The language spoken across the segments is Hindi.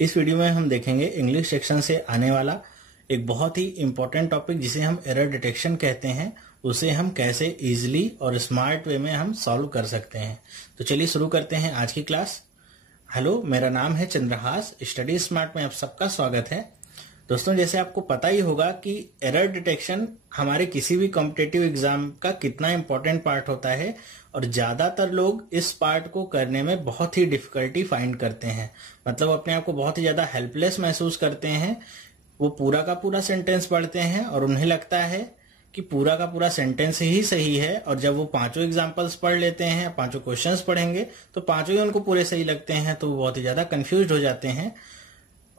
इस वीडियो में हम देखेंगे इंग्लिश सेक्शन से आने वाला एक बहुत ही इंपॉर्टेंट टॉपिक जिसे हम एरर डिटेक्शन कहते हैं, उसे हम कैसे इजीली और स्मार्ट वे में हम सॉल्व कर सकते हैं। तो चलिए शुरू करते हैं आज की क्लास। हेलो, मेरा नाम है चंद्रहास। स्टडी स्मार्ट में आप सबका स्वागत है। दोस्तों, जैसे आपको पता ही होगा कि एरर डिटेक्शन हमारे किसी भी कॉम्पिटिटिव एग्जाम का कितना इंपॉर्टेंट पार्ट होता है और ज्यादातर लोग इस पार्ट को करने में बहुत ही डिफिकल्टी फाइंड करते हैं। मतलब अपने आप को बहुत ही ज्यादा हेल्पलेस महसूस करते हैं। वो पूरा का पूरा सेंटेंस पढ़ते हैं और उन्हें लगता है कि पूरा का पूरा सेंटेंस ही सही है, और जब वो पांचों एग्जाम्पल्स पढ़ लेते हैं, पांचों क्वेश्चंस पढ़ेंगे तो पांचों ही उनको पूरे सही लगते हैं, तो वो बहुत ही ज्यादा कंफ्यूज हो जाते हैं।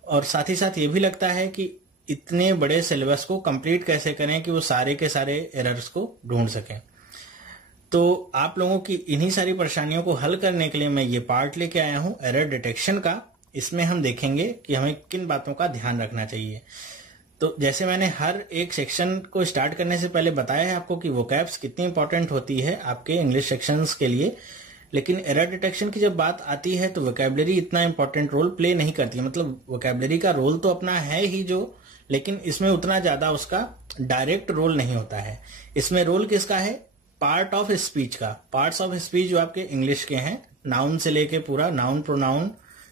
और साथ ही साथ ये भी लगता है कि इतने बड़े सिलेबस को कंप्लीट कैसे करें कि वो सारे के सारे एरर्स को ढूंढ सकें। तो आप लोगों की इन्हीं सारी परेशानियों को हल करने के लिए मैं ये पार्ट लेके आया हूं एरर डिटेक्शन का। इसमें हम देखेंगे कि हमें किन बातों का ध्यान रखना चाहिए। तो जैसे मैंने हर एक सेक्शन को स्टार्ट करने से पहले बताया है आपको कि वोकैब्स कितनी इंपॉर्टेंट होती है आपके इंग्लिश सेक्शंस के लिए, लेकिन एरर डिटेक्शन की जब बात आती है तो वोकैबुलरी इतना इंपॉर्टेंट रोल प्ले नहीं करती है। मतलब वोकैबुलरी का रोल तो अपना है ही जो, लेकिन इसमें उतना ज्यादा उसका डायरेक्ट रोल नहीं होता है। इसमें रोल किसका है? पार्ट ऑफ स्पीच का। पार्ट्स ऑफ स्पीच जो आपके इंग्लिश के हैं, नाउन से लेके पूरा noun, pronoun,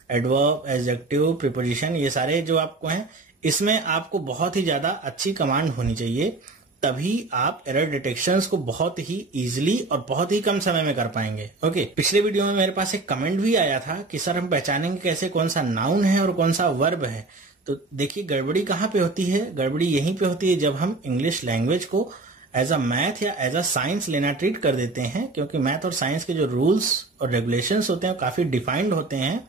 adverb, adjective, preposition, ये सारे जो आपको हैं, इसमें आपको बहुत ही ज्यादा अच्छी कमांड होनी चाहिए, तभी आप एरर डिटेक्शंस को बहुत ही इजीली और बहुत ही कम समय में कर पाएंगे। ओके, पिछले वीडियो में मेरे पास एक कमेंट भी आया था कि सर हम पहचानेंगे कैसे कौन सा नाउन है और कौन सा वर्ब है। तो देखिए, गड़बड़ी कहाँ पे होती है? गड़बड़ी यहीं पे होती है जब हम इंग्लिश लैंग्वेज को एज अ मैथ या एज अ साइंस लेना ट्रीट कर देते हैं, क्योंकि मैथ और साइंस के जो रूल्स और रेगुलेशंस होते हैं वो काफी डिफाइंड होते हैं।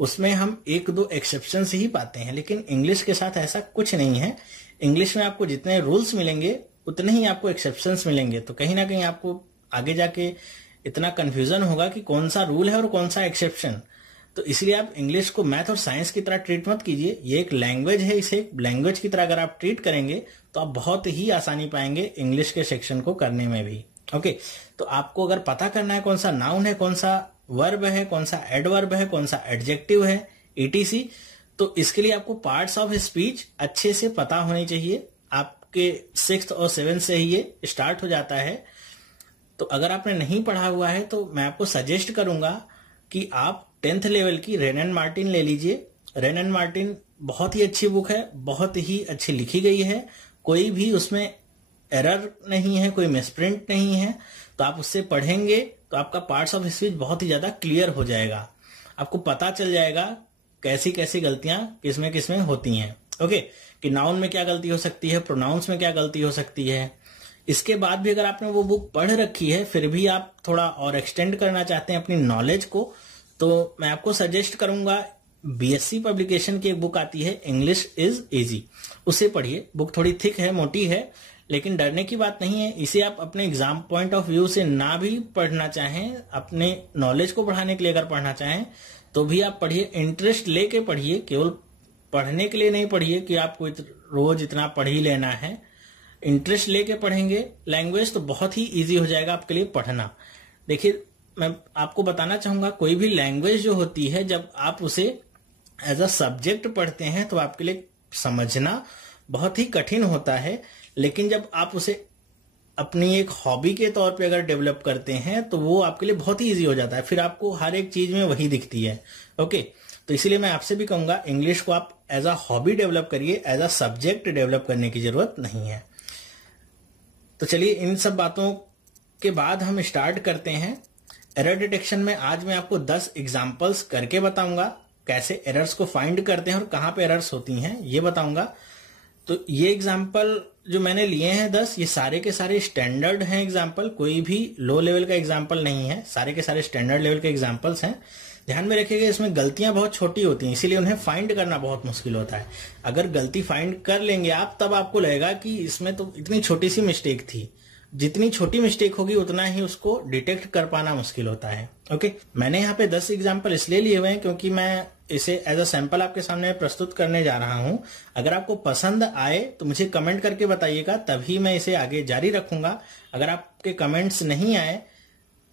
उसमें हम एक दो एक्सेप्शंस ही पाते हैं, लेकिन इंग्लिश के साथ ऐसा कुछ नहीं है। इंग्लिश में आपको जितने रूल्स मिलेंगे उतने ही आपको एक्सेप्शंस मिलेंगे। तो कहीं ना कहीं आपको आगे जाके इतना कंफ्यूजन होगा कि कौन सा रूल है और कौन सा एक्सेप्शन। तो इसलिए आप इंग्लिश को मैथ और साइंस की तरह ट्रीट मत कीजिए। ये एक लैंग्वेज है, इसे लैंग्वेज की तरह अगर आप ट्रीट करेंगे तो आप बहुत ही आसानी पाएंगे इंग्लिश के सेक्शन को करने में भी। ओके, तो आपको अगर पता करना है कौन सा नाउन है, कौन सा वर्ब है, कौन सा एडवर्ब है, कौन सा एडजेक्टिव है, ईटीसी, तो इसके लिए आपको पार्ट्स ऑफ स्पीच अच्छे से पता होनी चाहिए। आपके 6th और 7th से ही ये स्टार्ट हो जाता है। तो अगर आपने नहीं पढ़ा हुआ है तो मैं आपको सजेस्ट करूंगा कि आप 10th लेवल की रेन एंड मार्टिन ले लीजिए। रेन एंड मार्टिन बहुत ही अच्छी बुक है, बहुत ही अच्छी लिखी गई है, कोई भी उसमें एरर नहीं है, कोई मिसप्रिंट नहीं है। तो आप उससे पढ़ेंगे तो आपका पार्ट्स ऑफ स्पीच बहुत ही ज्यादा क्लियर हो जाएगा। आपको पता चल जाएगा कैसी कैसी गलतियां किसमें किसमें होती हैं। ओके, कि नाउन में क्या गलती हो सकती है, प्रोनाउंस में क्या गलती हो सकती है। इसके बाद भी अगर आपने वो बुक पढ़ रखी है फिर भी आप थोड़ा और एक्सटेंड करना चाहते हैं अपनी नॉलेज को, तो मैं आपको सजेस्ट करूंगा बीएससी पब्लिकेशन की एक बुक आती है, इंग्लिश इज इजी, उसे पढ़िए। बुक थोड़ी थिक है, मोटी है, लेकिन डरने की बात नहीं है। इसे आप अपने एग्जाम पॉइंट ऑफ व्यू से ना भी पढ़ना चाहें, अपने नॉलेज को बढ़ाने के लिए अगर पढ़ना चाहें तो भी आप पढ़िए। इंटरेस्ट लेके पढ़िए, केवल पढ़ने के लिए नहीं पढ़िए कि आपको रोज इतना पढ़ ही लेना है। इंटरेस्ट लेके पढ़ेंगे लैंग्वेज तो बहुत ही इजी हो जाएगा आपके लिए पढ़ना। देखिए, मैं आपको बताना चाहूंगा, कोई भी लैंग्वेज जो होती है जब आप उसे एज अ सब्जेक्ट पढ़ते हैं तो आपके लिए समझना बहुत ही कठिन होता है, लेकिन जब आप उसे अपनी एक हॉबी के तौर पे अगर डेवलप करते हैं तो वो आपके लिए बहुत ही इजी हो जाता है। फिर आपको हर एक चीज में वही दिखती है। ओके, तो इसीलिए मैं आपसे भी कहूंगा इंग्लिश को आप एज अ हॉबी डेवलप करिए, एज अ सब्जेक्ट डेवलप करने की जरूरत नहीं है। तो चलिए, इन सब बातों के बाद हम स्टार्ट करते हैं एरर डिटेक्शन में। आज मैं आपको 10 एग्जाम्पल्स करके बताऊंगा कैसे एरर्स को फाइंड करते हैं और कहां पे एरर्स होती हैं ये बताऊंगा। तो ये एग्जाम्पल जो मैंने लिए हैं 10, ये सारे के सारे स्टैंडर्ड हैं एग्जाम्पल, कोई भी लो लेवल का एग्जाम्पल नहीं है, सारे के सारे स्टैंडर्ड लेवल के एग्जाम्पल्स हैं। ध्यान में रखिएगा, इसमें गलतियां बहुत छोटी होती हैं, इसीलिए उन्हें फाइंड करना बहुत मुश्किल होता है। अगर गलती फाइंड कर लेंगे आप, तब आपको लगेगा कि इसमें तो इतनी छोटी सी मिस्टेक थी। जितनी छोटी मिस्टेक होगी उतना ही उसको डिटेक्ट कर पाना मुश्किल होता है। ओके, मैंने यहाँ पे 10 एग्जाम्पल इसलिए लिए हुए हैं क्योंकि मैं इसे एज अ सैंपल आपके सामने प्रस्तुत करने जा रहा हूं। अगर आपको पसंद आए तो मुझे कमेंट करके बताइएगा, तभी मैं इसे आगे जारी रखूंगा। अगर आपके कमेंट्स नहीं आए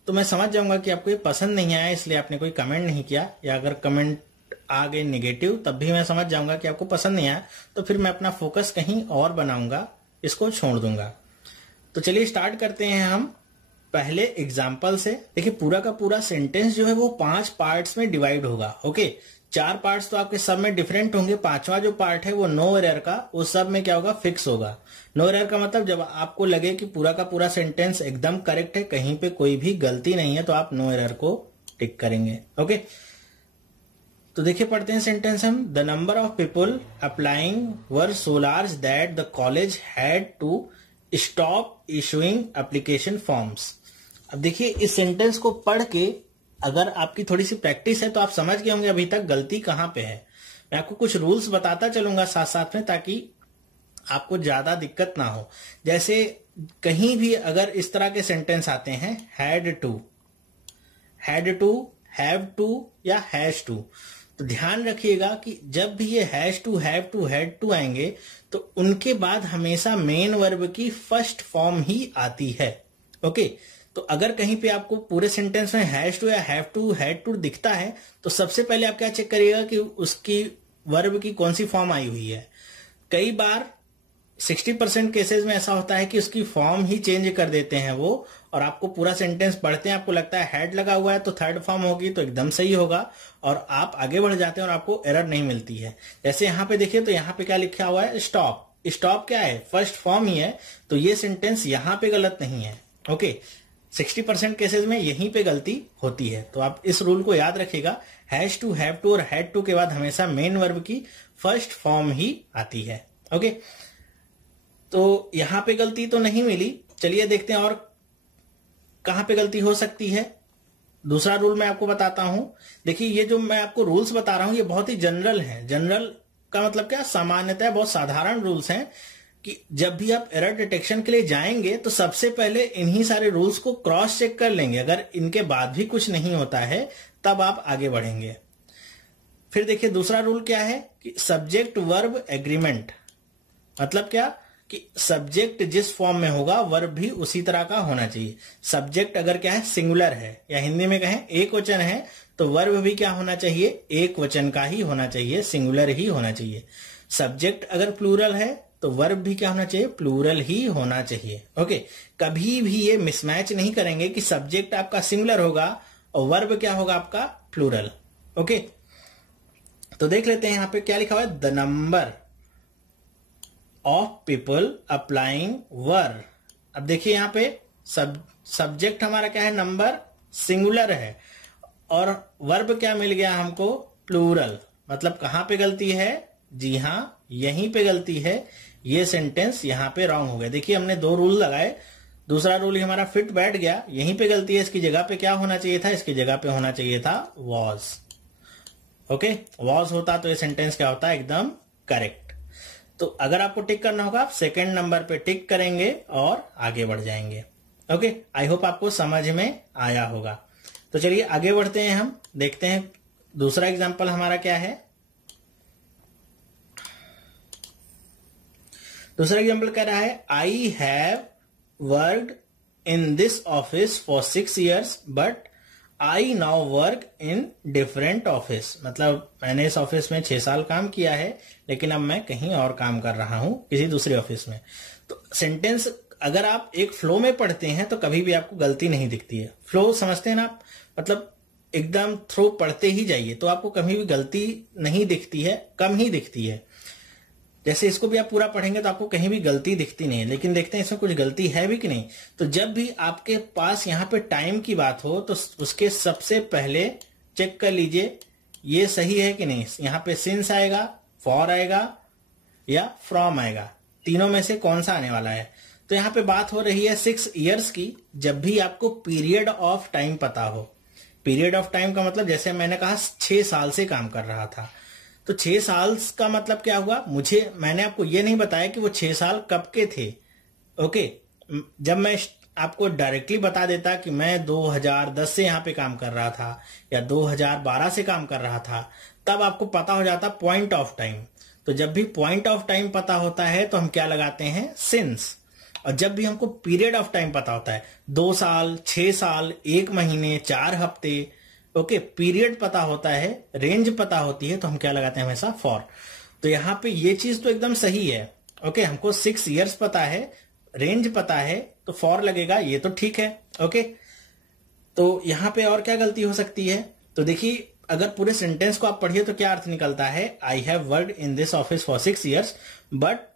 तो मैं समझ जाऊंगा कि आपको ये पसंद नहीं आया, इसलिए आपने कोई कमेंट नहीं किया, या अगर कमेंट आ गए नेगेटिव तब भी मैं समझ जाऊंगा कि आपको पसंद नहीं आया, तो फिर मैं अपना फोकस कहीं और बनाऊंगा, इसको छोड़ दूंगा। तो चलिए स्टार्ट करते हैं हम पहले एग्जाम्पल से। देखिए पूरा का पूरा सेंटेंस जो है वो 5 पार्ट्स में डिवाइड होगा। ओके, 4 पार्ट्स तो आपके सब में डिफरेंट होंगे, 5वां जो पार्ट है वो नो एरर का, वो सब में क्या होगा, फिक्स होगा। नो एरर का मतलब जब आपको लगे कि पूरा का पूरा सेंटेंस एकदम करेक्ट है, कहीं पे कोई भी गलती नहीं है, तो आप नो एरर को टिक करेंगे। ओके, तो देखिए पढ़ते हैं सेंटेंस हम। The number of people applying were so large that the college had to stop issuing application forms. अब देखिए इस सेंटेंस को पढ़ के अगर आपकी थोड़ी सी प्रैक्टिस है तो आप समझ गए होंगे अभी तक गलती कहां पे है। मैं आपको कुछ रूल्स बताता चलूंगा साथ साथ में, ताकि आपको ज्यादा दिक्कत ना हो। जैसे कहीं भी अगर इस तरह के सेंटेंस आते हैं, हैड टू, हैव टू या हैज टू, तो ध्यान रखिएगा कि जब भी ये has to, have to, had to आएंगे तो उनके बाद हमेशा मेन वर्ब की फर्स्ट फॉर्म ही आती है। ओके, तो अगर कहीं पे आपको पूरे सेंटेंस में हैज टू या हैव टू, हैड टू दिखता है तो सबसे पहले आप क्या चेक करिएगा कि उसकी वर्ब की कौन सी फॉर्म आई हुई है। कई बार 60% केसेस में ऐसा होता है कि उसकी फॉर्म ही चेंज कर देते हैं वो, और आपको पूरा सेंटेंस पढ़ते हैं आपको लगता है हैड लगा हुआ है तो थर्ड फॉर्म होगी, तो एकदम सही होगा और आप आगे बढ़ जाते हैं और आपको एरर नहीं मिलती है। जैसे यहां पे देखिए तो यहां पे क्या लिखा हुआ है, स्टॉप। स्टॉप क्या है, फर्स्ट फॉर्म ही है, तो ये सेंटेंस यहां पे गलत नहीं है। ओके, 60% केसेस में यहीं पे गलती होती है, तो आप इस रूल को याद रखिएगा। हैज टू, हैव टू और हैड टू के बाद हमेशा मेन वर्ब की फर्स्ट फॉर्म ही आती है। ओके, तो यहां पे गलती तो नहीं मिली। चलिए देखते हैं और कहां पे गलती हो सकती है। दूसरा रूल मैं आपको बताता हूं। देखिए ये जो मैं आपको रूल्स बता रहा हूं ये बहुत ही जनरल है। जनरल का मतलब क्या, सामान्यतः बहुत साधारण रूल्स हैं कि जब भी आप एरर डिटेक्शन के लिए जाएंगे तो सबसे पहले इन्हीं सारे रूल्स को क्रॉस चेक कर लेंगे। अगर इनके बाद भी कुछ नहीं होता है तब आप आगे बढ़ेंगे। फिर देखिए दूसरा रूल क्या है कि सब्जेक्ट वर्ब एग्रीमेंट। मतलब क्या कि सब्जेक्ट जिस फॉर्म में होगा वर्ब भी उसी तरह का होना चाहिए। सब्जेक्ट अगर क्या है, सिंगुलर है या हिंदी में कहें एक वचन है, तो वर्ब भी क्या होना चाहिए, एक वचन का ही होना चाहिए, सिंगुलर ही होना चाहिए। सब्जेक्ट अगर प्लूरल है तो वर्ब भी क्या होना चाहिए, प्लूरल ही होना चाहिए। ओके, कभी भी ये मिसमैच नहीं करेंगे कि सब्जेक्ट आपका सिंगुलर होगा और वर्ब क्या होगा आपका प्लूरल। ओके, तो देख लेते हैं यहां पे क्या लिखा हुआ है, the number of people applying were. अब देखिए यहां पे सब्जेक्ट हमारा क्या है, नंबर, सिंगुलर है, और वर्ब क्या मिल गया हमको, प्लूरल। मतलब कहां पे गलती है, जी हां यहीं पे गलती है। ये सेंटेंस यहां पे रॉन्ग हो गया। देखिए हमने 2 रूल लगाए, दूसरा रूल हमारा फिट बैठ गया, यहीं पे गलती है। इसकी जगह पे क्या होना चाहिए था, इसकी जगह पे होना चाहिए था वॉज। ओके, वॉज होता तो ये सेंटेंस क्या होता, एकदम करेक्ट। तो अगर आपको टिक करना होगा आप सेकंड नंबर पे टिक करेंगे और आगे बढ़ जाएंगे। ओके, आई होप आपको समझ में आया होगा। तो चलिए आगे बढ़ते हैं, हम देखते हैं दूसरा एग्जांपल हमारा क्या है। दूसरा एग्जांपल कह रहा है, I have worked in this office for 6 years but I now work in different office. मतलब मैंने इस ऑफिस में 6 साल काम किया है, लेकिन अब मैं कहीं और काम कर रहा हूं, किसी दूसरे ऑफिस में। तो सेंटेंस अगर आप एक फ्लो में पढ़ते हैं तो कभी भी आपको गलती नहीं दिखती है। फ्लो समझते हैं ना आप, मतलब एकदम थ्रो पढ़ते ही जाइए तो आपको कभी भी गलती नहीं दिखती है, कम ही दिखती है। जैसे इसको भी आप पूरा पढ़ेंगे तो आपको कहीं भी गलती दिखती नहीं है, लेकिन देखते हैं इसमें कुछ गलती है भी कि नहीं। तो जब भी आपके पास यहाँ पे टाइम की बात हो तो उसके सबसे पहले चेक कर लीजिए ये सही है कि नहीं। यहाँ पे सिंस आएगा, फॉर आएगा या फ्रॉम आएगा, तीनों में से कौन सा आने वाला है। तो यहाँ पे बात हो रही है 6 years की। जब भी आपको पीरियड ऑफ टाइम पता हो, पीरियड ऑफ टाइम का मतलब जैसे मैंने कहा 6 साल से काम कर रहा था, तो 6 साल का मतलब क्या हुआ, मैंने आपको ये नहीं बताया कि वो 6 साल कब के थे। ओके, जब मैं आपको डायरेक्टली बता देता कि मैं 2010 से यहाँ पे काम कर रहा था या 2012 से काम कर रहा था, तब आपको पता हो जाता पॉइंट ऑफ टाइम। तो जब भी पॉइंट ऑफ टाइम पता होता है तो हम क्या लगाते हैं, सिंस। और जब भी हमको पीरियड ऑफ टाइम पता होता है, 2 साल, 6 साल, 1 महीने, 4 हफ्ते, ओके, पीरियड पता होता है, रेंज पता होती है, तो हम क्या लगाते हैं हमेशा, फॉर। तो यहाँ पे ये चीज तो एकदम सही है। ओके, हमको 6 years पता है, रेंज पता है, तो फॉर लगेगा, ये तो ठीक है। ओके, तो यहाँ पे और क्या गलती हो सकती है? तो देखिए, अगर पूरे सेंटेंस को आप पढ़िए तो क्या अर्थ निकलता है, I have worked in this office for 6 years but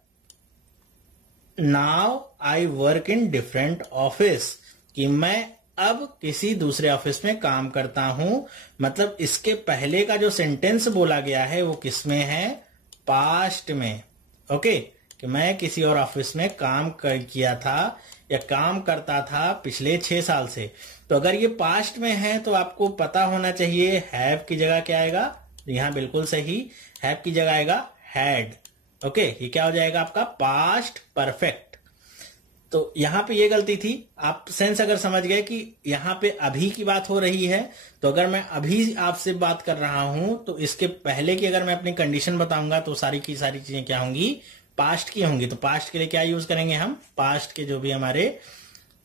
now I work in different office, कि मैं अब किसी दूसरे ऑफिस में काम करता हूं। मतलब इसके पहले का जो सेंटेंस बोला गया है वो किसमें है, पास्ट में। ओके, कि मैं किसी और ऑफिस में काम किया था या काम करता था पिछले 6 साल से। तो अगर ये पास्ट में है तो आपको पता होना चाहिए हैव की जगह क्या आएगा, यहां बिल्कुल सही, हैव की जगह आएगा हैड। ओके, ये क्या हो जाएगा आपका, पास्ट परफेक्ट। तो यहां पे ये गलती थी। आप सेंस अगर समझ गए कि यहां पे अभी की बात हो रही है, तो अगर मैं अभी आपसे बात कर रहा हूं तो इसके पहले की अगर मैं अपनी कंडीशन बताऊंगा तो सारी की सारी चीजें क्या होंगी, पास्ट की होंगी। तो पास्ट के लिए क्या यूज करेंगे हम, पास्ट के जो भी हमारे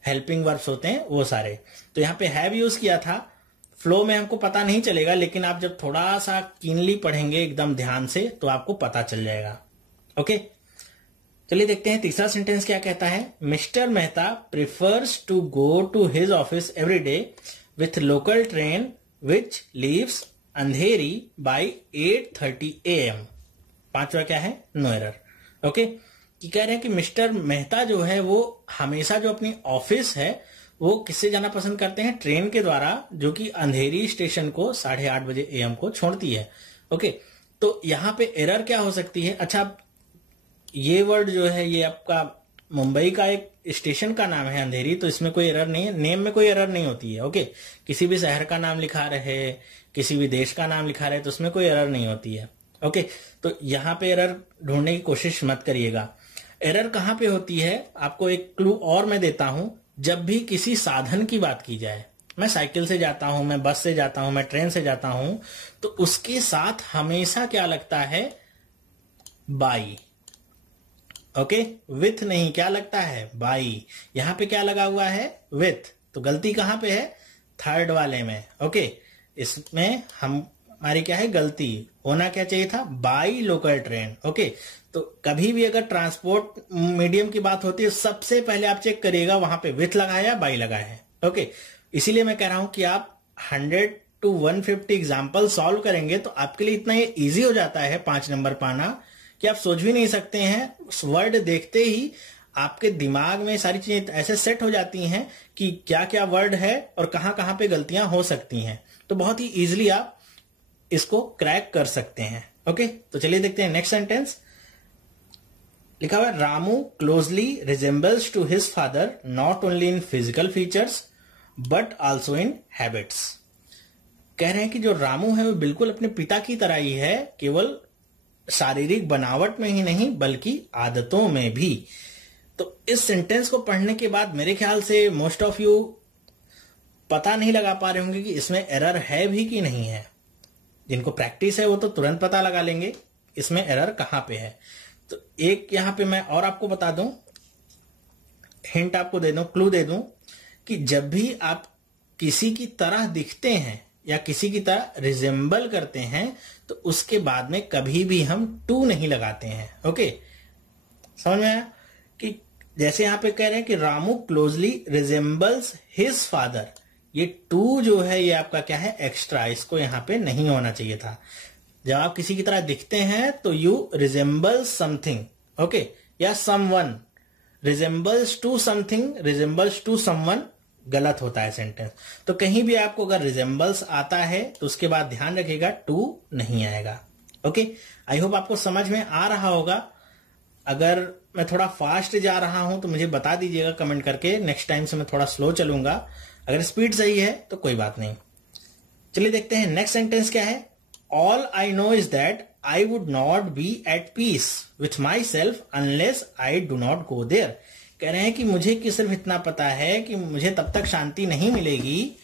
हेल्पिंग वर्ब्स होते हैं वो सारे। तो यहाँ पे हैव यूज किया था, फ्लो में हमको पता नहीं चलेगा, लेकिन आप जब थोड़ा सा कीनली पढ़ेंगे एकदम ध्यान से तो आपको पता चल जाएगा। ओके, चलिए देखते हैं तीसरा सेंटेंस क्या कहता है। Mister Mehta prefers to go to his office every day with local train which leaves Andheri by 8:30 AM। पांचवा क्या है, नो एरर। ओके, कि कह रहे हैं कि मिस्टर मेहता जो है वो हमेशा जो अपनी ऑफिस है वो किससे जाना पसंद करते हैं, ट्रेन के द्वारा, जो कि अंधेरी स्टेशन को 8:30 बजे AM को छोड़ती है। ओके, तो यहां पे एरर क्या हो सकती है। अच्छा, ये वर्ड जो है ये आपका मुंबई का एक स्टेशन का नाम है अंधेरी, तो इसमें कोई एरर नहीं है, नेम में कोई एरर नहीं होती है। ओके, किसी भी शहर का नाम लिखा रहे, किसी भी देश का नाम लिखा रहे, तो उसमें कोई एरर नहीं होती है। ओके, तो यहां पे एरर ढूंढने की कोशिश मत करिएगा। एरर कहां पे होती है, आपको एक क्लू और मैं देता हूं। जब भी किसी साधन की बात की जाए, मैं साइकिल से जाता हूं, मैं बस से जाता हूं, मैं ट्रेन से जाता हूं, तो उसके साथ हमेशा क्या लगता है, बाई। ओके, विथ नहीं, क्या लगता है, बाई। यहां पे क्या लगा हुआ है, विथ। तो गलती कहां पे है, थर्ड वाले में। ओके, इसमें हमारी क्या है गलती, होना क्या चाहिए था, बाई लोकल ट्रेन। ओके, तो कभी भी अगर ट्रांसपोर्ट मीडियम की बात होती है सबसे पहले आप चेक करिएगा वहां पे विथ लगा है या बाई लगा है। ओके, इसीलिए मैं कह रहा हूं कि आप 100 to 150 एग्जाम्पल सॉल्व करेंगे तो आपके लिए इतना ये इजी हो जाता है 5 नंबर पाना कि आप सोच भी नहीं सकते हैं। वर्ड देखते ही आपके दिमाग में सारी चीजें ऐसे सेट हो जाती हैं कि क्या क्या वर्ड है और कहां कहां पे गलतियां हो सकती हैं। तो बहुत ही इजीली आप इसको क्रैक कर सकते हैं। ओके, तो चलिए देखते हैं नेक्स्ट सेंटेंस। लिखा हुआ है, Ramu closely resembles to his father not only in physical features but also in habits. कह रहे हैं कि जो रामू है वो बिल्कुल अपने पिता की तरह ही है, केवल शारीरिक बनावट में ही नहीं बल्कि आदतों में भी। तो इस सेंटेंस को पढ़ने के बाद मेरे ख्याल से मोस्ट ऑफ यू पता नहीं लगा पा रहे होंगे कि इसमें एरर है भी कि नहीं है। जिनको प्रैक्टिस है वो तो तुरंत पता लगा लेंगे इसमें एरर कहां पे है। तो एक यहां पे मैं और आपको बता दूं, हिंट आपको दे दूं, क्लू दे दूं कि जब भी आप किसी की तरह दिखते हैं या किसी की तरह रिजेंबल करते हैं तो उसके बाद में कभी भी हम टू नहीं लगाते हैं। ओके, समझ में आया कि जैसे यहां पे कह रहे हैं कि Ramu closely resembles his father, ये टू जो है ये आपका क्या है, एक्स्ट्रा, इसको यहां पे नहीं होना चाहिए था। जब आप किसी की तरह दिखते हैं तो यू रिजेंबल समथिंग, ओके, या someone. Resembles to something, resembles to someone गलत होता है सेंटेंस। तो कहीं भी आपको अगर रिजेंबल्स आता है तो उसके बाद ध्यान रखिएगा टू नहीं आएगा। ओके, आई होप आपको समझ में आ रहा होगा। अगर मैं थोड़ा फास्ट जा रहा हूं तो मुझे बता दीजिएगा कमेंट करके, नेक्स्ट टाइम से मैं थोड़ा स्लो चलूंगा। अगर स्पीड सही है तो कोई बात नहीं। चलिए देखते हैं नेक्स्ट सेंटेंस क्या है। All I know is that I would not be at peace with my self unless I do not go there. कह रहे हैं कि मुझे कि सिर्फ इतना पता है कि मुझे तब तक शांति नहीं मिलेगी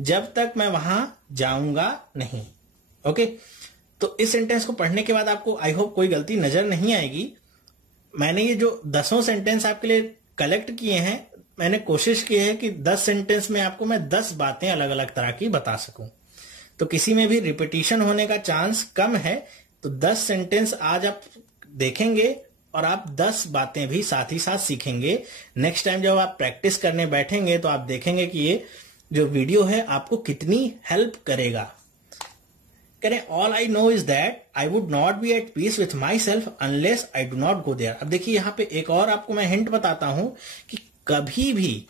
जब तक मैं वहां जाऊंगा नहीं। ओके, तो इस सेंटेंस को पढ़ने के बाद आपको आई होप कोई गलती नजर नहीं आएगी। मैंने ये जो 10 सेंटेंस आपके लिए कलेक्ट किए हैं, मैंने कोशिश की है कि 10 सेंटेंस में आपको मैं 10 बातें अलग अलग तरह की बता सकूं। तो किसी में भी रिपीटिशन होने का चांस कम है। तो 10 सेंटेंस आज आप देखेंगे और आप 10 बातें भी साथ ही साथ सीखेंगे। नेक्स्ट टाइम जब आप प्रैक्टिस करने बैठेंगे तो आप देखेंगे कि ये जो वीडियो है आपको कितनी हेल्प करेगा। करें all I know is that I would not be at peace with my self unless I do not go there. अब देखिए यहां पे एक और आपको मैं हिंट बताता हूं कि कभी भी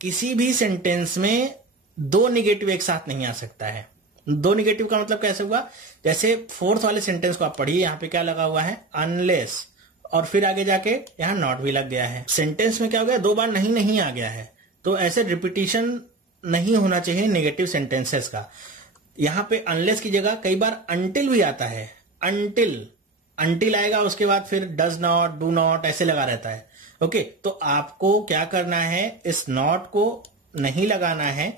किसी भी सेंटेंस में 2 निगेटिव एक साथ नहीं आ सकता है। 2 निगेटिव का मतलब कैसे हुआ, जैसे 4th वाले सेंटेंस को आप पढ़िए, यहां पे क्या लगा हुआ है, अनलेस, और फिर आगे जाके यहां नॉट भी लग गया है। सेंटेंस में क्या हो गया, 2 बार नहीं आ गया है। तो ऐसे रिपीटिशन नहीं होना चाहिए नेगेटिव सेंटेंसेस का। यहां पे अनलेस की जगह कई बार अंटिल भी आता है। अंटिल आएगा, उसके बाद फिर डज नॉट, डू नॉट ऐसे लगा रहता है। ओके, तो आपको क्या करना है, इस नॉट को नहीं लगाना है।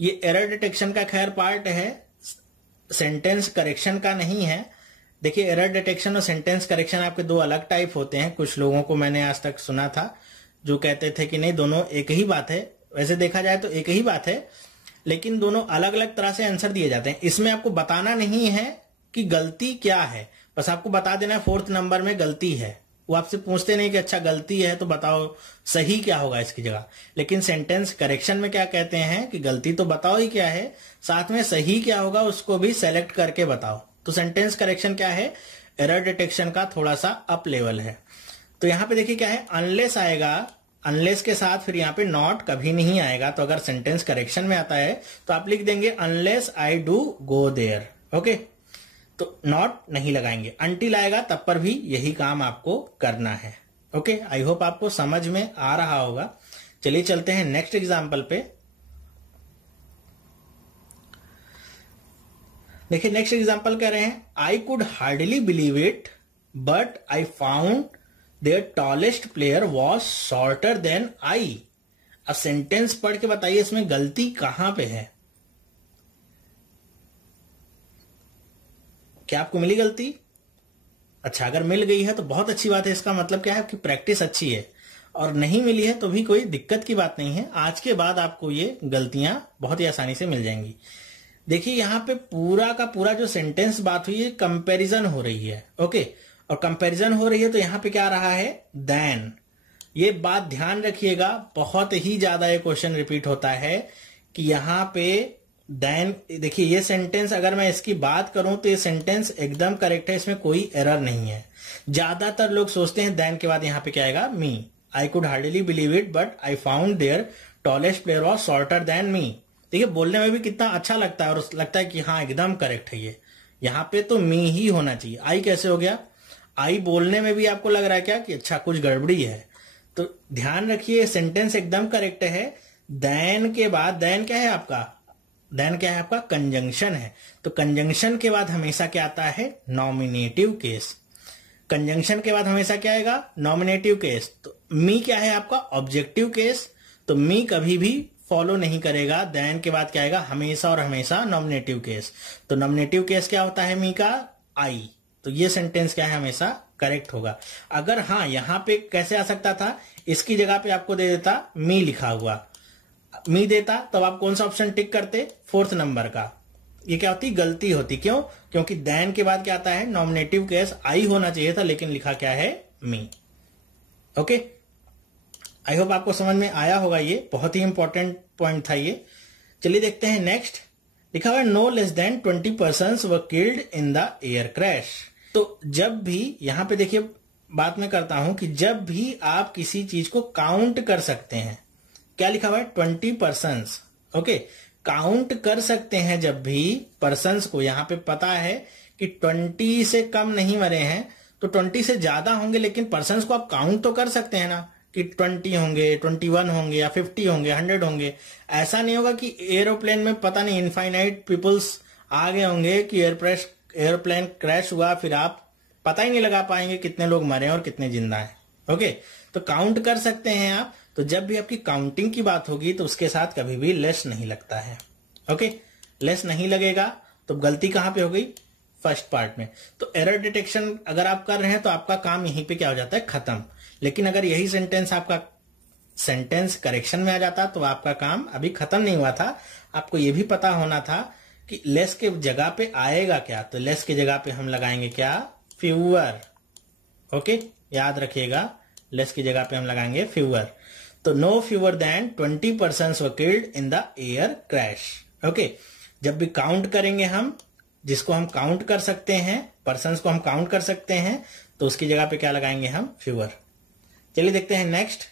ये एरर डिटेक्शन का खैर पार्ट है, सेंटेंस करेक्शन का नहीं है। देखिए एरर डिटेक्शन और सेंटेंस करेक्शन आपके 2 अलग टाइप होते हैं। कुछ लोगों को मैंने आज तक सुना था जो कहते थे कि नहीं दोनों एक ही बात है। वैसे देखा जाए तो एक ही बात है, लेकिन दोनों अलग अलग तरह से आंसर दिए जाते हैं। इसमें आपको बताना नहीं है कि गलती क्या है, बस आपको बता देना है 4th नंबर में गलती है। वो आपसे पूछते नहीं कि अच्छा गलती है तो बताओ सही क्या होगा इसकी जगह। लेकिन सेंटेंस करेक्शन में क्या कहते हैं कि गलती तो बताओ ही क्या है, साथ में सही क्या होगा उसको भी सेलेक्ट करके बताओ। तो सेंटेंस करेक्शन क्या है, एरर डिटेक्शन का थोड़ा सा अप लेवल है। तो यहां पे देखिए क्या है, अनलेस आएगा, अनलेस के साथ फिर यहाँ पे नॉट कभी नहीं आएगा। तो अगर सेंटेंस करेक्शन में आता है तो आप लिख देंगे unless I do go there. Okay, तो नॉट नहीं लगाएंगे। अंटिल आएगा तब पर भी यही काम आपको करना है। ओके, आई होप आपको समझ में आ रहा होगा। चलिए चलते हैं नेक्स्ट एग्जाम्पल पे। देखिए नेक्स्ट एग्जाम्पल कह रहे हैं, I could hardly believe it but I found their tallest player was shorter than I. अब सेंटेंस पढ़ के बताइए इसमें गलती कहां पे है। क्या आपको मिली गलती? अच्छा, अगर मिल गई है तो बहुत अच्छी बात है। इसका मतलब क्या है कि प्रैक्टिस अच्छी है। और नहीं मिली है तो भी कोई दिक्कत की बात नहीं है। आज के बाद आपको ये गलतियां बहुत ही आसानी से मिल जाएंगी। देखिए यहां पे पूरा का पूरा जो सेंटेंस बात हुई है, कंपैरिजन हो रही है। ओके, और कंपैरिजन हो रही है तो यहां पे क्या आ रहा है, देन। ये बात ध्यान रखिएगा, बहुत ही ज्यादा ये क्वेश्चन रिपीट होता है कि यहां पे देन। देखिए ये सेंटेंस अगर मैं इसकी बात करूं तो ये सेंटेंस एकदम करेक्ट है, इसमें कोई एरर नहीं है। ज्यादातर लोग सोचते हैं देन के बाद यहां पे क्या आएगा, me. I could hardly believe it but I found their tallest player was shorter than me. देखिए बोलने में भी कितना अच्छा लगता है और लगता है कि हाँ एकदम करेक्ट है ये। यहां पे तो मी ही होना चाहिए। आई कैसे हो गया, आई बोलने में भी आपको लग रहा है क्या कि अच्छा कुछ गड़बड़ी है। तो ध्यान रखिए सेंटेंस एकदम करेक्ट है। देन के बाद, देन क्या है आपका, देन क्या है आपका, कंजंक्शन है। तो कंजंक्शन के बाद हमेशा क्या आता है, नॉमिनेटिव केस। कंजंक्शन के बाद हमेशा क्या आएगा, नॉमिनेटिव केस। तो मी क्या है आपका, ऑब्जेक्टिव केस। तो मी कभी भी फॉलो नहीं करेगा। देन के बाद क्या आएगा, हमेशा और हमेशा नॉमिनेटिव केस। तो नॉमिनेटिव केस क्या होता है मी का, आई। तो ये सेंटेंस क्या है, हमेशा करेक्ट होगा। अगर हाँ यहां पे कैसे आ सकता था, इसकी जगह पे आपको दे देता मी लिखा हुआ, मी देता, तब आप कौन सा ऑप्शन टिक करते, 4th नंबर का। ये क्या होती, गलती होती। क्यों, क्योंकि देन के बाद क्या आता है, नॉमिनेटिव केस। आई होना चाहिए था लेकिन लिखा क्या है, मी। ओके, आई होप आपको समझ में आया होगा। ये बहुत ही इंपॉर्टेंट पॉइंट था ये। चलिए देखते हैं नेक्स्ट। लिखा हुआ है no less than 20 persons were killed in the air crash. तो जब भी, यहां पे देखिए बात मैं करता हूं कि जब भी आप किसी चीज को काउंट कर सकते हैं, क्या लिखा हुआ है, 20 पर्सन्स। ओके, काउंट कर सकते हैं जब भी पर्सन्स को। यहां पे पता है कि 20 से कम नहीं मरे हैं, तो 20 से ज्यादा होंगे, लेकिन पर्सन्स को आप काउंट तो कर सकते हैं ना कि 20 होंगे, 21 होंगे या 50 होंगे, 100 होंगे। ऐसा नहीं होगा कि एरोप्लेन में पता नहीं इनफाइनाइट पीपल्स आ गए होंगे कि एयरप्लेन क्रैश हुआ, फिर आप पता ही नहीं लगा पाएंगे कितने लोग मरे और कितने जिंदा हैं। ओके, तो काउंट कर सकते हैं आप। तो जब भी आपकी काउंटिंग की बात होगी तो उसके साथ कभी भी लेस नहीं लगता है। ओके, लेस नहीं लगेगा। तो गलती कहां पे हो गई, फर्स्ट पार्ट में। तो एरर डिटेक्शन अगर आप कर रहे हैं तो आपका काम यहीं पे क्या हो जाता है, खत्म। लेकिन अगर यही सेंटेंस आपका सेंटेंस करेक्शन में आ जाता तो आपका काम अभी खत्म नहीं हुआ था। आपको यह भी पता होना था कि लेस के जगह पे आएगा क्या, तो लेस के जगह पे हम लगाएंगे क्या, फ्यूअर। ओके, याद रखिएगा, लेस की जगह पे हम लगाएंगे फ्यूअर। तो no fewer than 20 persons were killed in the air crash. Okay, जब भी काउंट करेंगे हम, जिसको हम काउंट कर सकते हैं, पर्सन्स को हम काउंट कर सकते हैं, तो उसकी जगह पे क्या लगाएंगे हम, फ्यूअर। चलिए देखते हैं नेक्स्ट।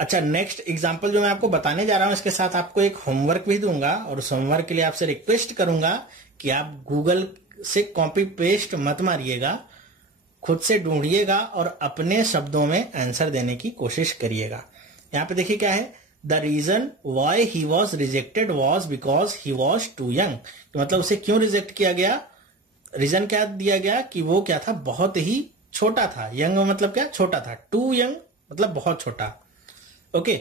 अच्छा, नेक्स्ट एग्जाम्पल जो मैं आपको बताने जा रहा हूं, इसके साथ आपको एक होमवर्क भी दूंगा, और उस होमवर्क के लिए आपसे रिक्वेस्ट करूंगा कि आप गूगल से कॉपी पेस्ट मत मारिएगा, खुद से ढूंढिएगा और अपने शब्दों में आंसर देने की कोशिश करिएगा। यहां पे देखिए क्या है, the reason why he was rejected was because he was too young. मतलब उसे क्यों रिजेक्ट किया गया, रीजन क्या दिया गया कि वो क्या था, बहुत ही छोटा था। यंग मतलब क्या, छोटा था। टू यंग मतलब बहुत छोटा। ओके,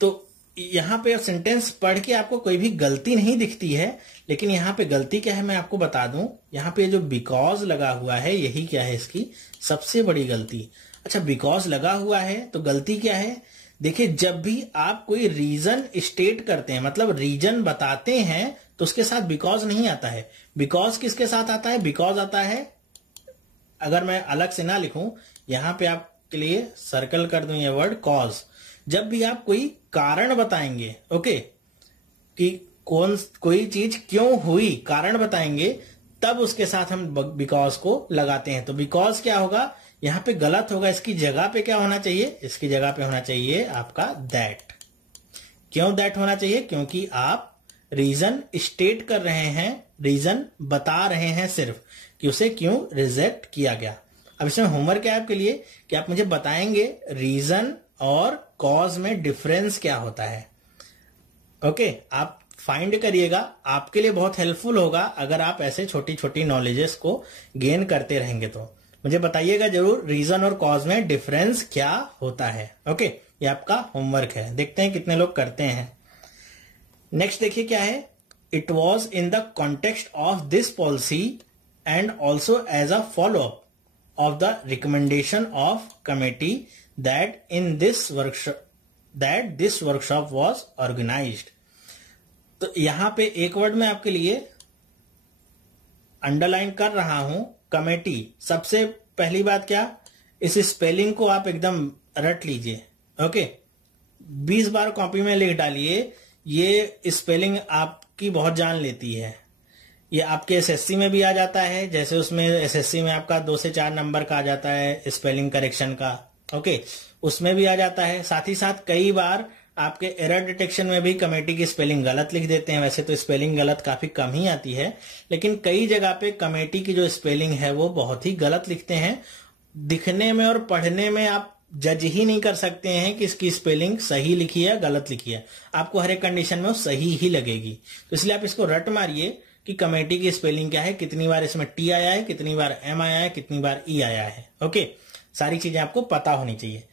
तो यहां पे सेंटेंस पढ़ के आपको कोई भी गलती नहीं दिखती है, लेकिन यहां पे गलती क्या है मैं आपको बता दूं। यहां पे जो बिकॉज लगा हुआ है, यही क्या है इसकी सबसे बड़ी गलती। अच्छा, बिकॉज लगा हुआ है तो गलती क्या है, देखिए जब भी आप कोई रीजन स्टेट करते हैं, मतलब रीजन बताते हैं, तो उसके साथ बिकॉज नहीं आता है। बिकॉज किसके साथ आता है, बिकॉज आता है, अगर मैं अलग से ना लिखूं, यहां पे आपके लिए सर्कल कर दूं ये वर्ड कॉज। जब भी आप कोई कारण बताएंगे, ओके, कि कोई चीज क्यों हुई, कारण बताएंगे, तब उसके साथ हम बिकॉज को लगाते हैं। तो बिकॉज क्या होगा, यहां पे गलत होगा, इसकी जगह पे क्या होना चाहिए, इसकी जगह पे होना चाहिए आपका दैट। क्यों दैट होना चाहिए, क्योंकि आप रीजन स्टेट कर रहे हैं, रीजन बता रहे हैं सिर्फ कि उसे क्यों रिजेक्ट किया गया। अब इसमें होमवर्क क्या है आपके लिए कि आप मुझे बताएंगे रीजन और कॉज में डिफरेंस क्या होता है। ओके, आप फाइंड करिएगा, आपके लिए बहुत हेल्पफुल होगा अगर आप ऐसे छोटी छोटी नॉलेजेस को गेन करते रहेंगे। तो मुझे बताइएगा जरूर रीजन और कॉज में डिफरेंस क्या होता है। ओके, ये आपका होमवर्क है, देखते हैं कितने लोग करते हैं। नेक्स्ट देखिए क्या है, it was in the context of this policy and also as a follow up of the recommendation of committee that this workshop was organised. तो यहां पे एक वर्ड में आपके लिए अंडरलाइन कर रहा हूं, कमेटी। सबसे पहली बात क्या, इस स्पेलिंग को आप एकदम रट लीजिए। ओके, 20 बार कॉपी में लिख डालिए, ये स्पेलिंग आपकी बहुत जान लेती है। ये आपके एसएससी में भी आ जाता है, जैसे उसमें एसएससी में आपका 2 से 4 नंबर का आ जाता है स्पेलिंग करेक्शन का। ओके, उसमें भी आ जाता है। साथ ही साथ कई बार आपके एरर डिटेक्शन में भी कमेटी की स्पेलिंग गलत लिख देते हैं। वैसे तो स्पेलिंग गलत काफी कम ही आती है, लेकिन कई जगह पे कमेटी की जो स्पेलिंग है वो बहुत ही गलत लिखते हैं। दिखने में और पढ़ने में आप जज ही नहीं कर सकते हैं कि इसकी स्पेलिंग सही लिखी है गलत लिखी है, आपको हर एक कंडीशन में वो सही ही लगेगी। तो इसलिए आप इसको रट मारिए कि कमेटी की स्पेलिंग क्या है, कितनी बार इसमें टी आया है, कितनी बार एम आया है, कितनी बार ई आया है। ओके, सारी चीजें आपको पता होनी चाहिए।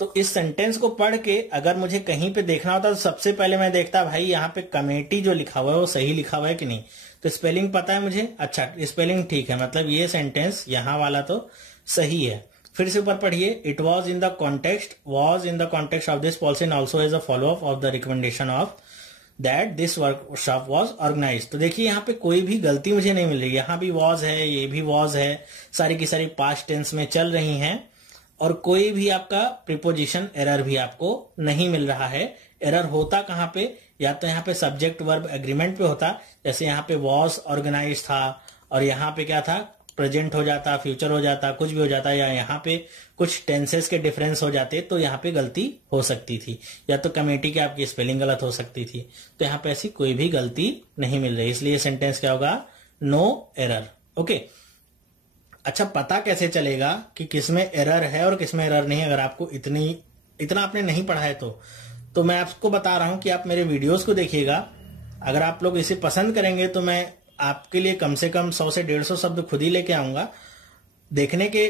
तो इस सेंटेंस को पढ़ के अगर मुझे कहीं पे देखना होता तो सबसे पहले मैं देखता भाई यहाँ पे कमेटी जो लिखा हुआ है वो सही लिखा हुआ है कि नहीं। तो स्पेलिंग पता है मुझे, अच्छा स्पेलिंग ठीक है, मतलब ये सेंटेंस यहाँ वाला तो सही है। फिर से ऊपर पढ़िए, it was in the context of this policy and also as a follow up of the recommendation of that this workshop was organised. तो देखिए यहाँ पे कोई भी गलती मुझे नहीं मिल रही, यहाँ भी वॉज है, ये भी वॉज है, सारी की सारी पास्ट टेंस में चल रही हैं, और कोई भी आपका प्रीपोजिशन एरर भी आपको नहीं मिल रहा है। एरर होता कहां पे, या तो यहाँ पे सब्जेक्ट वर्ब एग्रीमेंट पे होता, जैसे यहाँ पे वॉज ऑर्गेनाइज था और यहाँ पे क्या था, प्रेजेंट हो जाता, फ्यूचर हो जाता, कुछ भी हो जाता, या यहाँ पे कुछ टेंसेस के डिफरेंस हो जाते, तो यहाँ पे गलती हो सकती थी, या तो कमेटी की आपकी स्पेलिंग गलत हो सकती थी। तो यहाँ पे ऐसी कोई भी गलती नहीं मिल रही, इसलिए सेंटेंस क्या होगा, नो एरर। ओके, अच्छा पता कैसे चलेगा कि किसमें एरर है और किसमें एरर नहीं, अगर आपको इतना आपने नहीं पढ़ा है तो मैं आपको बता रहा हूं कि आप मेरे वीडियोस को देखिएगा। अगर आप लोग इसे पसंद करेंगे तो मैं आपके लिए कम से कम 100 से 150 शब्द खुद ही लेके आऊंगा। देखने के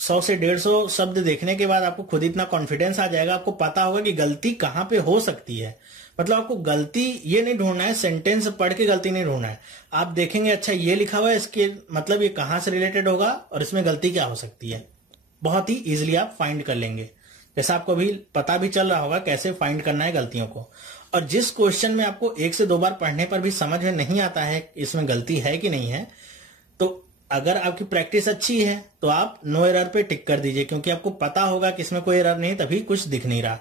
100 से 150 शब्द देखने के बाद आपको खुद इतना कॉन्फिडेंस आ जाएगा, आपको पता होगा कि गलती कहां पे हो सकती है। मतलब आपको गलती ये नहीं ढूंढना है, सेंटेंस पढ़ के गलती नहीं ढूंढना है। आप देखेंगे अच्छा ये लिखा हुआ है, इसके मतलब ये कहां से रिलेटेड होगा और इसमें गलती क्या हो सकती है, बहुत ही इजीली आप फाइंड कर लेंगे। जैसा आपको अभी पता भी चल रहा होगा कैसे फाइंड करना है गलतियों को। और जिस क्वेश्चन में आपको 1 से 2 बार पढ़ने पर भी समझ में नहीं आता है इसमें गलती है कि नहीं है, तो अगर आपकी प्रैक्टिस अच्छी है तो आप नो एरर पे टिक कर दीजिए, क्योंकि आपको पता होगा कि इसमें कोई एरर नहीं, तभी कुछ दिख नहीं रहा।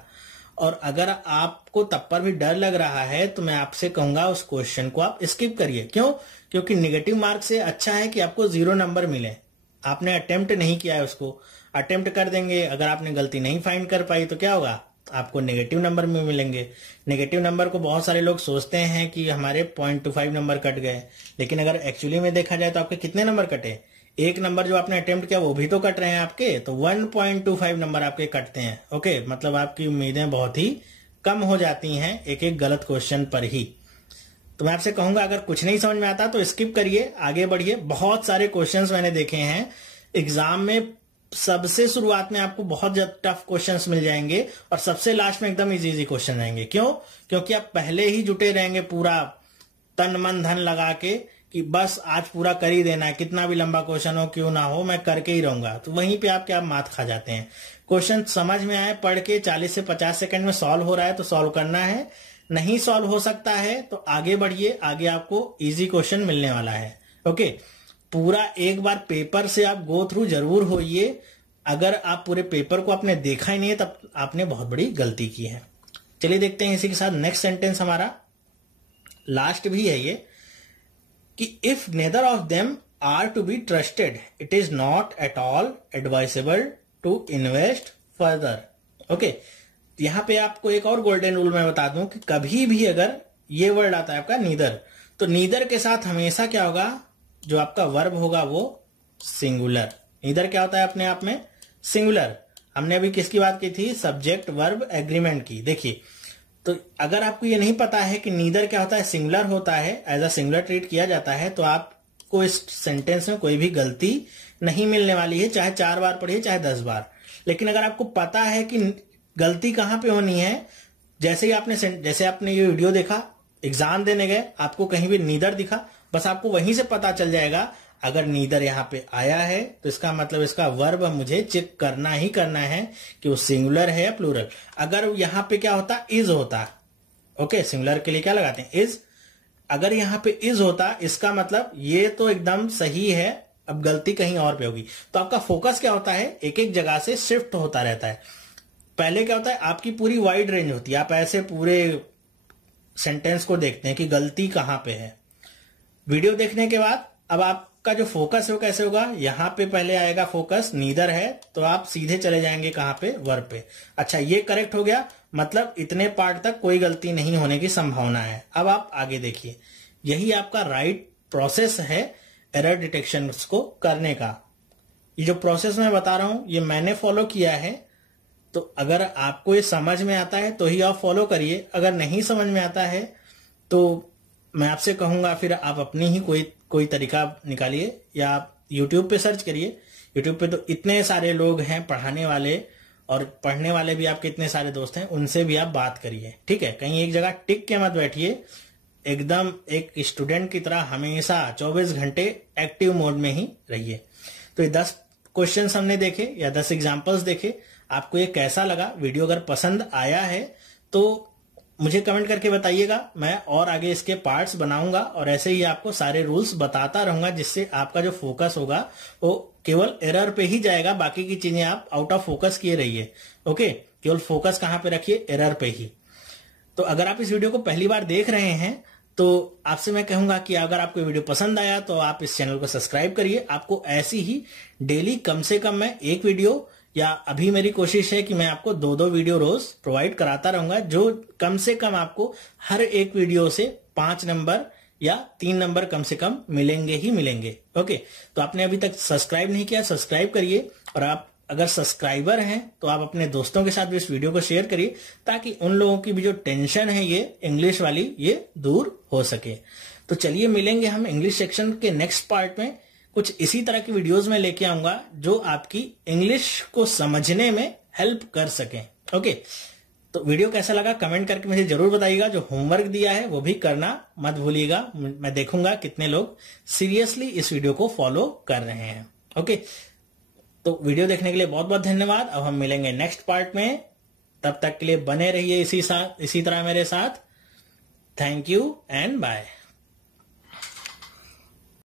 और अगर आपको तब पर भी डर लग रहा है तो मैं आपसे कहूंगा उस क्वेश्चन को आप स्किप करिए। क्यों? क्योंकि नेगेटिव मार्क से अच्छा है कि आपको 0 नंबर मिले। आपने अटेम्प्ट नहीं किया है, उसको अटेम्प्ट कर देंगे, अगर आपने गलती नहीं फाइंड कर पाई तो क्या होगा, आपको नेगेटिव नंबर में मिलेंगे। नेगेटिव नंबर को बहुत सारे लोग सोचते हैं कि हमारे 0.25 नंबर कट गए, लेकिन अगर एक्चुअली में देखा जाए तो आपके कितने नंबर कटे, 1 नंबर जो आपने अटेम्प्ट किया वो भी तो कट रहे हैं आपके, तो 1.25 नंबर आपके कटते हैं। ओके, मतलब आपकी उम्मीदें बहुत ही कम हो जाती हैं एक एक गलत क्वेश्चन पर ही। तो मैं आपसे कहूंगा अगर कुछ नहीं समझ में आता तो स्किप करिए, आगे बढ़िए। बहुत सारे क्वेश्चंस मैंने देखे हैं एग्जाम में, सबसे शुरुआत में आपको बहुत टफ क्वेश्चंस मिल जाएंगे और सबसे लास्ट में एकदम इजी क्वेश्चन आएंगे। क्यों? क्योंकि आप पहले ही जुटे रहेंगे पूरा तन मन धन लगा के कि बस आज पूरा कर ही देना है, कितना भी लंबा क्वेश्चन हो क्यों ना हो मैं करके ही रहूंगा। तो वहीं पे आप क्या मात खा जाते हैं। क्वेश्चन समझ में आए, पढ़ के 40 से 50 सेकंड में सॉल्व हो रहा है तो सॉल्व करना है, नहीं सॉल्व हो सकता है तो आगे बढ़िए, आगे आपको इजी क्वेश्चन मिलने वाला है। ओके, पूरा एक बार पेपर से आप गो थ्रू जरूर होइए। अगर आप पूरे पेपर को आपने देखा ही नहीं है तब आपने बहुत बड़ी गलती की है। चलिए देखते हैं इसी के साथ नेक्स्ट सेंटेंस, हमारा लास्ट भी है ये, कि if neither of them are to be trusted it is not at all advisable to invest further. Okay, यहां पे आपको एक और गोल्डन रूल मैं बता दूं कि कभी भी अगर ये वर्ड आता है आपका नीदर, तो नीदर के साथ हमेशा क्या होगा, जो आपका वर्ब होगा वो सिंगुलर। नीदर क्या होता है अपने आप में, सिंगुलर। हमने अभी किसकी बात की थी, सब्जेक्ट वर्ब एग्रीमेंट की। देखिए, तो अगर आपको ये नहीं पता है कि नीदर क्या होता है, सिंगुलर होता है, एज अ सिंगुलर ट्रीट किया जाता है, तो आपको इस सेंटेंस में कोई भी गलती नहीं मिलने वाली है, चाहे 4 बार पढ़िए चाहे 10 बार। लेकिन अगर आपको पता है कि गलती कहां पे होनी है, जैसे आपने ये वीडियो देखा, एग्जाम देने गए, आपको कहीं भी नीदर दिखा, बस आपको वहीं से पता चल जाएगा अगर नीदर यहां पे आया है तो इसका मतलब इसका वर्ब मुझे चेक करना ही करना है कि वो सिंगुलर है या प्लूरल। अगर यहां पे क्या होता, इज होता, ओके, सिंगुलर के लिए क्या लगाते हैं, इज। अगर यहां पे इज होता, इसका मतलब ये तो एकदम सही है, अब गलती कहीं और पे होगी। तो आपका फोकस क्या होता है, एक एक जगह से शिफ्ट होता रहता है। पहले क्या होता है, आपकी पूरी वाइड रेंज होती है, आप ऐसे पूरे सेंटेंस को देखते हैं कि गलती कहां पे है। वीडियो देखने के बाद अब आपका जो फोकस है वो कैसे होगा, यहां पे पहले आएगा फोकस, नीदर है तो आप सीधे चले जाएंगे कहां पे, वर्ब पे। अच्छा, ये करेक्ट हो गया, मतलब इतने पार्ट तक कोई गलती नहीं होने की संभावना है। अब आप आगे देखिए, यही आपका राइट प्रोसेस है एरर डिटेक्शन को करने का। ये जो प्रोसेस मैं बता रहा हूं ये मैंने फॉलो किया है, तो अगर आपको ये समझ में आता है तो ही आप फॉलो करिए, अगर नहीं समझ में आता है तो मैं आपसे कहूंगा फिर आप अपनी ही कोई तरीका निकालिए, या आप YouTube पे सर्च करिए। YouTube पे तो इतने सारे लोग हैं पढ़ाने वाले, और पढ़ने वाले भी आपके इतने सारे दोस्त हैं, उनसे भी आप बात करिए। ठीक है, कहीं एक जगह टिक के मत बैठिए, एकदम एक स्टूडेंट की तरह हमेशा 24 घंटे एक्टिव मोड में ही रहिए। तो ये 10 क्वेश्चन हमने देखे या 10 एग्जाम्पल्स देखे, आपको ये कैसा लगा? वीडियो अगर पसंद आया है तो मुझे कमेंट करके बताइएगा, मैं और आगे इसके पार्ट्स बनाऊंगा और ऐसे ही आपको सारे रूल्स बताता रहूंगा, जिससे आपका जो फोकस होगा वो केवल एरर पे ही जाएगा, बाकी की चीजें आप आउट ऑफ फोकस किए रहिए। ओके, केवल फोकस कहां पे रखिए, एरर पे ही। तो अगर आप इस वीडियो को पहली बार देख रहे हैं तो आपसे मैं कहूंगा कि अगर आपको वीडियो पसंद आया तो आप इस चैनल को सब्सक्राइब करिए। आपको ऐसी ही डेली कम से कम मैं एक वीडियो, या अभी मेरी कोशिश है कि मैं आपको 2-2 वीडियो रोज प्रोवाइड कराता रहूंगा, जो कम से कम आपको हर एक वीडियो से 5 नंबर या 3 नंबर कम से कम मिलेंगे ही मिलेंगे। ओके, तो आपने अभी तक सब्सक्राइब नहीं किया, सब्सक्राइब करिए, और आप अगर सब्सक्राइबर हैं तो आप अपने दोस्तों के साथ भी इस वीडियो को शेयर करिए, ताकि उन लोगों की भी जो टेंशन है ये इंग्लिश वाली, ये दूर हो सके। तो चलिए मिलेंगे हम इंग्लिश सेक्शन के नेक्स्ट पार्ट में। कुछ इसी तरह की वीडियोस में लेके आऊंगा जो आपकी इंग्लिश को समझने में हेल्प कर सकें। ओके, तो वीडियो कैसा लगा कमेंट करके मुझे जरूर बताइएगा। जो होमवर्क दिया है वो भी करना मत भूलिएगा, मैं देखूंगा कितने लोग सीरियसली इस वीडियो को फॉलो कर रहे हैं। ओके, तो वीडियो देखने के लिए बहुत बहुत धन्यवाद। अब हम मिलेंगे नेक्स्ट पार्ट में, तब तक के लिए बने रहिए इसी तरह मेरे साथ। Thank you and bye.